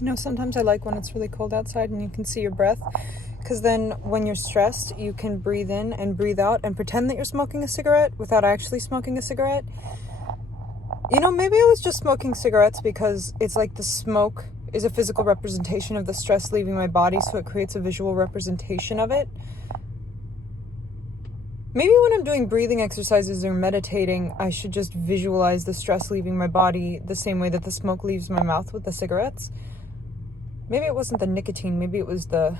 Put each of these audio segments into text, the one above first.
You know, sometimes I like when it's really cold outside and you can see your breath, because then when you're stressed, you can breathe in and breathe out and pretend that you're smoking a cigarette without actually smoking a cigarette. You know, maybe I was just smoking cigarettes because it's like the smoke is a physical representation of the stress leaving my body, so it creates a visual representation of it. Maybe when I'm doing breathing exercises or meditating, I should just visualize the stress leaving my body the same way that the smoke leaves my mouth with the cigarettes. Maybe it wasn't the nicotine, maybe it was the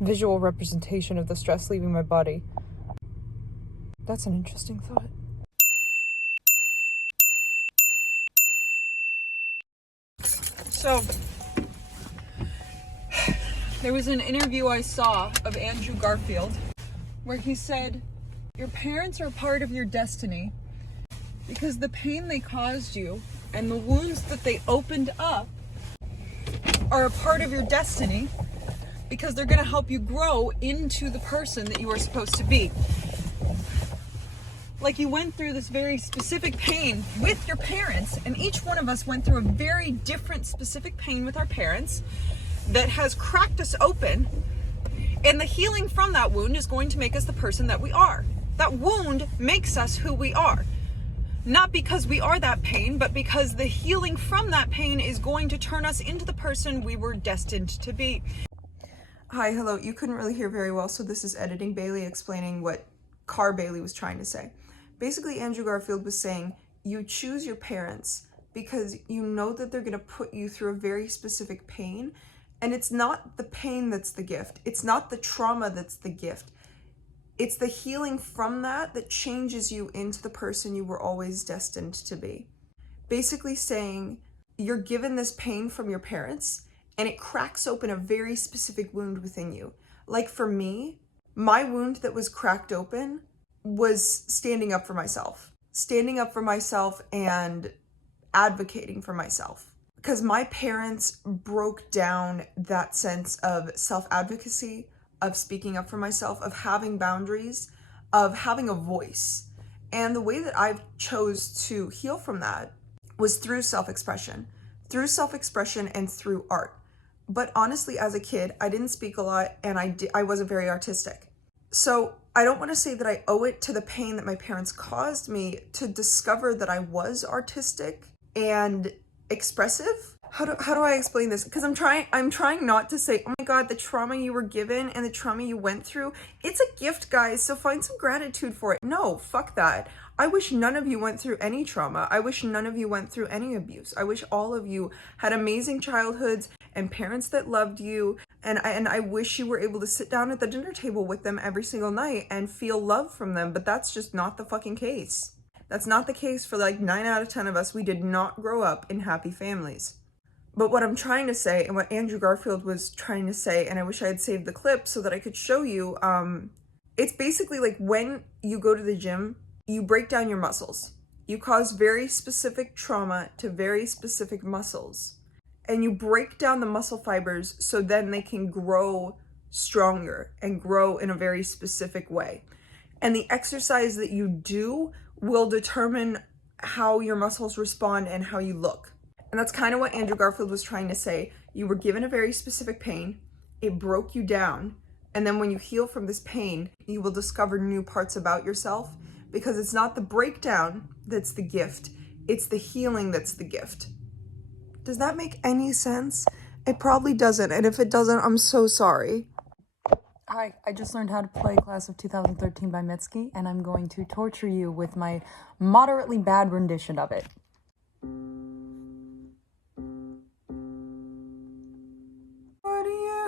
visual representation of the stress leaving my body. That's an interesting thought. So, there was an interview I saw of Andrew Garfield where he said, your parents are part of your destiny because the pain they caused you and the wounds that they opened up are a part of your destiny because they're going to help you grow into the person that you are supposed to be. Like, you went through this very specific pain with your parents, and each one of us went through a very different specific pain with our parents that has cracked us open, and the healing from that wound is going to make us the person that we are. That wound makes us who we are. Not because we are that pain, but because the healing from that pain is going to turn us into the person we were destined to be. Hi, hello. You couldn't really hear very well, so this is Editing Bailey explaining what Car Bailey was trying to say. Basically, Andrew Garfield was saying, you choose your parents because you know that they're going to put you through a very specific pain, and it's not the pain that's the gift. It's not the trauma that's the gift. It's the healing from that that changes you into the person you were always destined to be. Basically saying, you're given this pain from your parents, and it cracks open a very specific wound within you. Like for me, my wound that was cracked open was standing up for myself and advocating for myself. Because my parents broke down that sense of self-advocacy, of speaking up for myself, of having boundaries, of having a voice. And the way that I chose to heal from that was through self-expression and through art. But honestly, as a kid, I didn't speak a lot, and I wasn't very artistic. So I don't want to say that I owe it to the pain that my parents caused me to discover that I was artistic and expressive. How do I explain this? Because I'm trying not to say, oh my God, the trauma you were given and the trauma you went through, it's a gift, guys, so find some gratitude for it. No, fuck that. I wish none of you went through any trauma. I wish none of you went through any abuse. I wish all of you had amazing childhoods and parents that loved you, and I wish you were able to sit down at the dinner table with them every single night and feel love from them, but that's just not the fucking case. That's not the case for like 9 out of 10 of us. We did not grow up in happy families. But what I'm trying to say, and what Andrew Garfield was trying to say, and I wish I had saved the clip so that I could show you, it's basically like when you go to the gym, you break down your muscles. You cause very specific trauma to very specific muscles. And you break down the muscle fibers so then they can grow stronger and grow in a very specific way. And the exercise that you do will determine how your muscles respond and how you look. And that's kind of what Andrew Garfield was trying to say. You were given a very specific pain, it broke you down, and then when you heal from this pain, you will discover new parts about yourself, because it's not the breakdown that's the gift, it's the healing that's the gift. Does that make any sense? It probably doesn't, and if it doesn't, I'm so sorry. Hi, I just learned how to play Class of 2013 by Mitski, and I'm going to torture you with my moderately bad rendition of it. Would you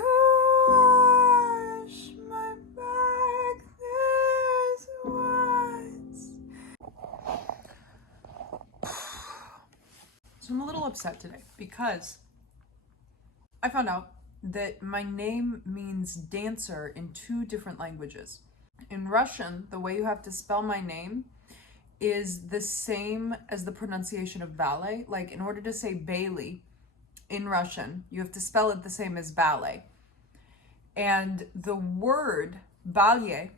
wash my back this once? So I'm a little upset today because I found out that my name means dancer in 2 different languages. In Russian, the way you have to spell my name is the same as the pronunciation of ballet. Like, in order to say Bailey in Russian, you have to spell it the same as ballet. And the word ballet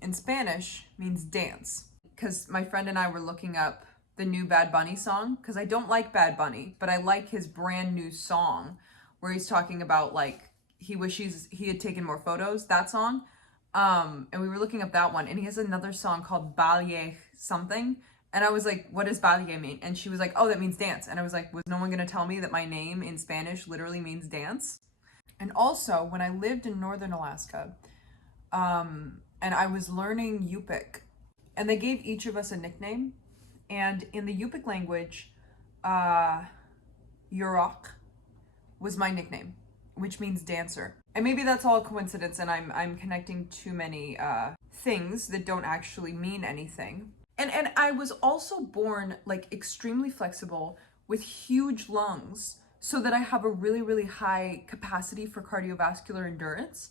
in Spanish means dance. Because my friend and I were looking up the new Bad Bunny song, because I don't like Bad Bunny, but I like his brand new song where he's talking about like he wishes he had taken more photos, that song. And we were looking up that one, and he has another song called Ballet something. And I was like, what does ballet mean? And she was like, oh, that means dance. And I was like, was no one going to tell me that my name in Spanish literally means dance? And also, when I lived in northern Alaska, and I was learning Yupik, and they gave each of us a nickname. And in the Yupik language, Yurok was my nickname, which means dancer. And maybe that's all a coincidence, and I'm connecting too many things that don't actually mean anything. And I was also born like extremely flexible with huge lungs, so that I have a really, really high capacity for cardiovascular endurance.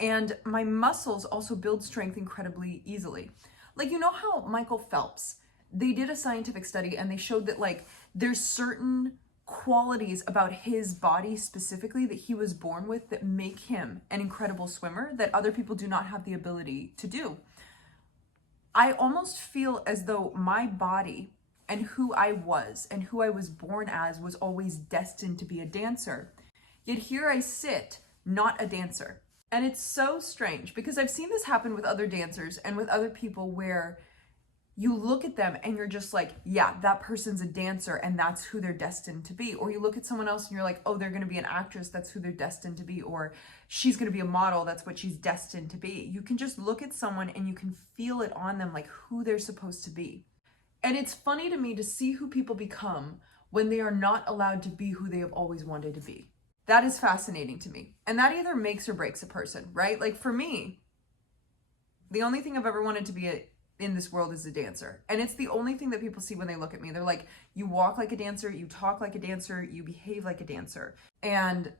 And my muscles also build strength incredibly easily. Like, you know how Michael Phelps, they did a scientific study and they showed that like there's certain qualities about his body specifically that he was born with that make him an incredible swimmer that other people do not have the ability to do. I almost feel as though my body and who I was and who I was born as was always destined to be a dancer. Yet here I sit, not a dancer. And it's so strange because I've seen this happen with other dancers and with other people where you look at them and you're just like, yeah, that person's a dancer and that's who they're destined to be. Or you look at someone else and you're like, oh, they're going to be an actress, that's who they're destined to be. Or she's going to be a model, that's what she's destined to be. You can just look at someone and you can feel it on them, like who they're supposed to be. And it's funny to me to see who people become when they are not allowed to be who they have always wanted to be. That is fascinating to me. And that either makes or breaks a person, right? Like for me, the only thing I've ever wanted to be in this world is a dancer. And it's the only thing that people see when they look at me. They're like, you walk like a dancer, you talk like a dancer, you behave like a dancer. And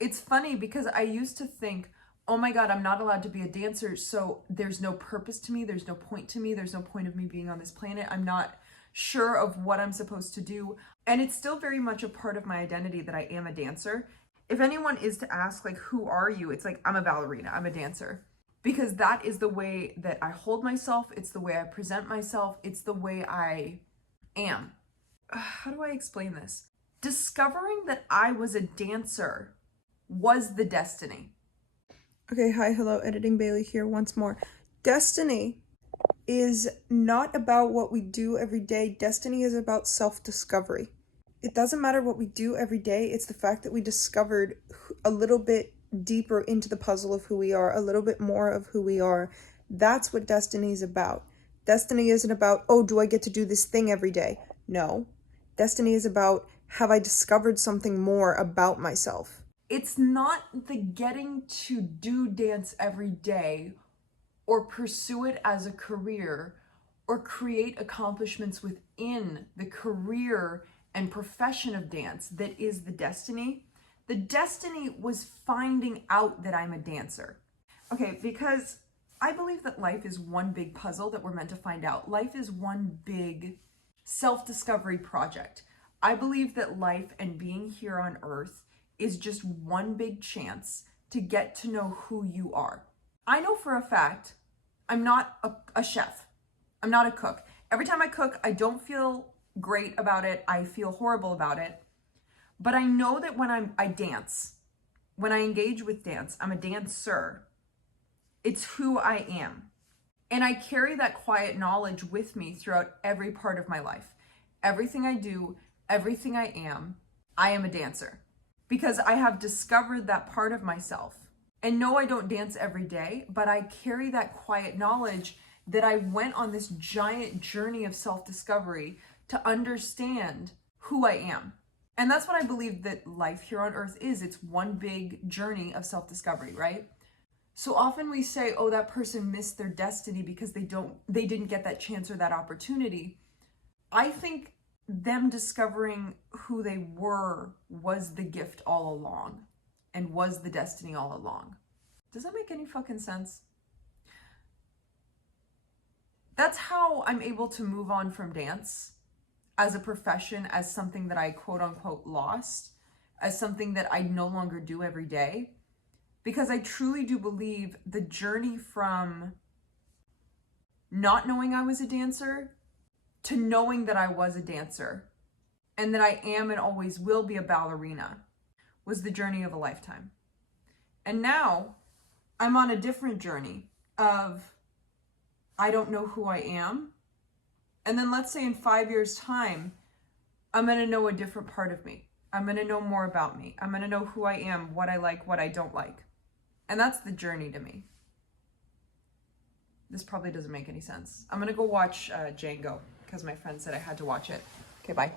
it's funny because I used to think, oh my God, I'm not allowed to be a dancer. So there's no purpose to me. There's no point to me. There's no point of me being on this planet. I'm not sure of what I'm supposed to do. And it's still very much a part of my identity that I am a dancer. If anyone is to ask, like, who are you? It's like, I'm a ballerina, I'm a dancer. Because that is the way that I hold myself. It's the way I present myself. It's the way I am. How do I explain this? Discovering that I was a dancer was the destiny. Okay, hi, hello, Editing Bailey here once more. Destiny is not about what we do every day. Destiny is about self-discovery. It doesn't matter what we do every day. It's the fact that we discovered a little bit deeper into the puzzle of who we are, a little bit more of who we are. That's what destiny is about. Destiny isn't about, oh, do I get to do this thing every day? No. Destiny is about, have I discovered something more about myself? It's not the getting to do dance every day or pursue it as a career or create accomplishments within the career and profession of dance that is the destiny. The destiny was finding out that I'm a dancer. Okay, because I believe that life is one big puzzle that we're meant to find out. Life is one big self-discovery project. I believe that life and being here on earth is just one big chance to get to know who you are. I know for a fact I'm not a chef. I'm not a cook. Every time I cook, I don't feel great about it. I feel horrible about it. But I know that when I dance, when I engage with dance, I'm a dancer. It's who I am. And I carry that quiet knowledge with me throughout every part of my life. Everything I do, everything I am a dancer. Because I have discovered that part of myself. And no, I don't dance every day, but I carry that quiet knowledge that I went on this giant journey of self-discovery to understand who I am. And that's what I believe that life here on earth is. It's one big journey of self-discovery, right? So often we say, oh, that person missed their destiny because they didn't get that chance or that opportunity. I think them discovering who they were was the gift all along and was the destiny all along. Does that make any fucking sense? That's how I'm able to move on from dance as a profession, as something that I quote unquote lost, as something that I no longer do every day. Because I truly do believe the journey from not knowing I was a dancer to knowing that I was a dancer and that I am and always will be a ballerina was the journey of a lifetime. And now I'm on a different journey of I don't know who I am. And then let's say in 5 years' time, I'm going to know a different part of me. I'm going to know more about me. I'm going to know who I am, what I like, what I don't like. And that's the journey to me. This probably doesn't make any sense. I'm going to go watch Django because my friend said I had to watch it. Okay, bye.